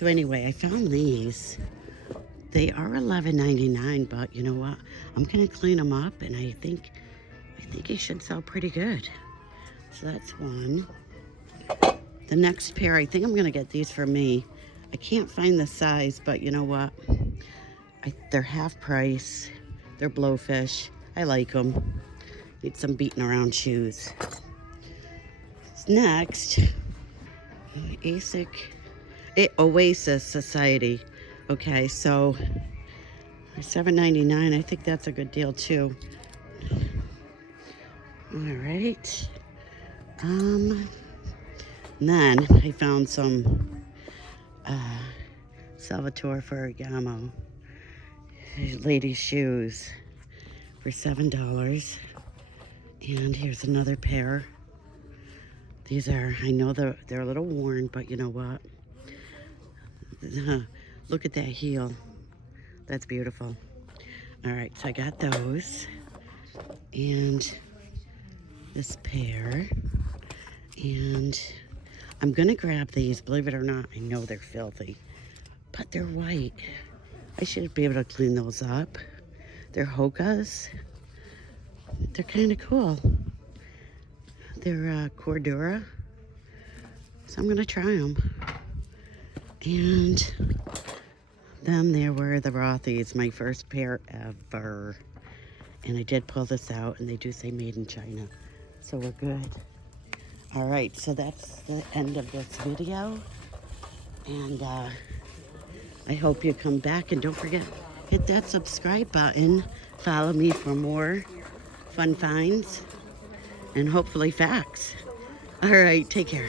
So anyway, I found these. They are $11.99, but you know what? I'm gonna clean them up, and I think it should sell pretty good. So that's one. The next pair, I think I'm gonna get these for me. I can't find the size, but you know what? They're half price. They're blowfish. I like them. Need some beating around shoes. Next, Oasis Society. Okay, so $7.99. I think that's a good deal too. All right. Then I found some Salvatore Ferragamo ladies' shoes for $7. And here's another pair. These are, I know they're a little worn, but you know what? Look at that heel. That's beautiful. All right, so I got those. And this pair. And I'm gonna grab these. Believe it or not, I know they're filthy, but they're white. I should be able to clean those up. They're Hoka's. They're kind of cool. They're Cordura. So I'm gonna try them. And then there were the Rothy's, my first pair ever. And I did pull this out, and they do say made in China. So we're good. All right, so that's the end of this video. And I hope you come back, and don't forget, hit that subscribe button. Follow me for more fun finds and hopefully facts. All right, take care.